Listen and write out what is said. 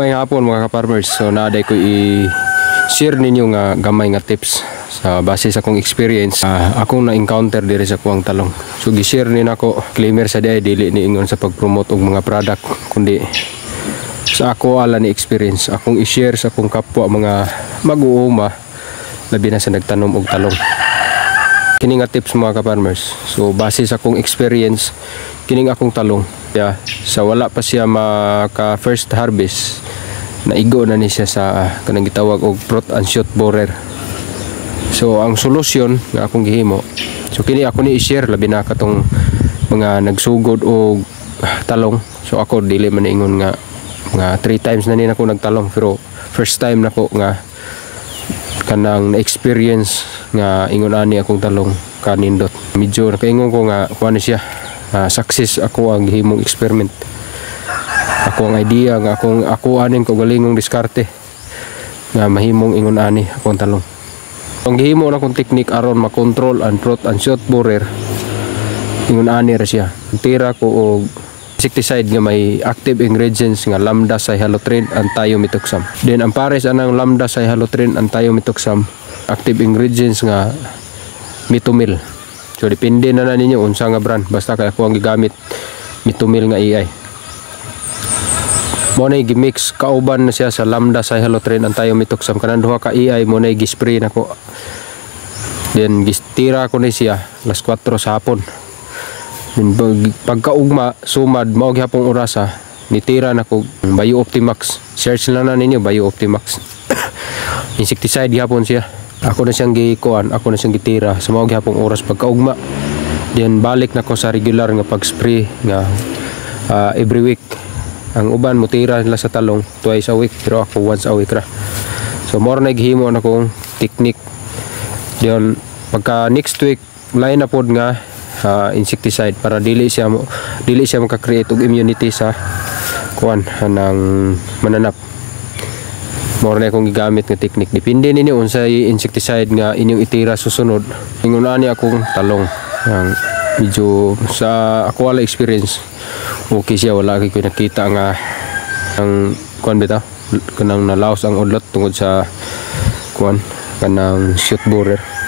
May hapon mga ka-farmers, so naaday ko i-share ninyo nga gamay nga tips sa base sa akong experience. Akong na-encounter diri sa kuwang talong. So gi-share nina ko, claimer sa diay dili ni ingon sa pag-promote og mga product, kundi sa ako ala ni experience. Akong i-share sa akong kapwa mga mag-uuma labi na sa nagtanom og talong. Kini nga tips mga ka-farmers. So base sa akong experience, kining akong talong, sa wala pa siya maka first harvest, naigo na ni siya sa kanang gitawag og fruit and shoot borer. So ang solusyon nga akong gihimo, so kini ako ni i-share labi na katong mga nagsugod og talong. So ako dili man ingon nga 3 times na ni nako nagtalong, pero first time nako nga kanang na-experience nga ingon ani akong talong kanindot. Medyo nakaingon ko nga kuan siya, success ako ang gihimong experiment. Ako ang idea nga ako anin ko galingong diskarte nga mahimong ingon ani akong talong. Ang gihimo na kong technique aron makontrol ang fruit and shoot borer, ingon ani ra siya. Tira ko og insecticide nga may active ingredients nga lambda cyhalothrin and thiamethoxam. Then ang pares anang lambda cyhalothrin and thiamethoxam, active ingredients nga mitomil. So depende na ninyo unsa nga brand, basta kay ako ang gigamit mitomil nga AI. Mo nay gimix kauban na siya sa lambda cyhalothrin and thiamethoxam, kanang duha ka AI mo nay gispray nako. Then gistira ko ni siya alas 4 sa hapon. Then pagkaugma sumad mao gyapon orasa, nitira nako Bio Optimax. Search lang na ninyo Bio Optimax. Insecticide gyapon siya. Ako na siyang gikuan, ako na siyang gitira sa mao gyapong oras pagkaugma. Then balik na ko sa regular nga pag-spray nga every week. Ang uban mo tira nila sa talong twice a week, pero ako once a week ra. So more na gihimo na kong technique. Diyon pagka next week line na pod nga insecticide para dili siya maka-create og immunity sa kuan nang mananap. More na akong gigamit nga technique. Depende ninyo unsay insecticide nga inyong itira susunod. Ingon ani akong talong. Ang medyo sa ako wala experience, okay siya, wala ko nakita nga ang kuan bitaw kanang nalaos ang udlot tungod sa kuan kanang shoot borer.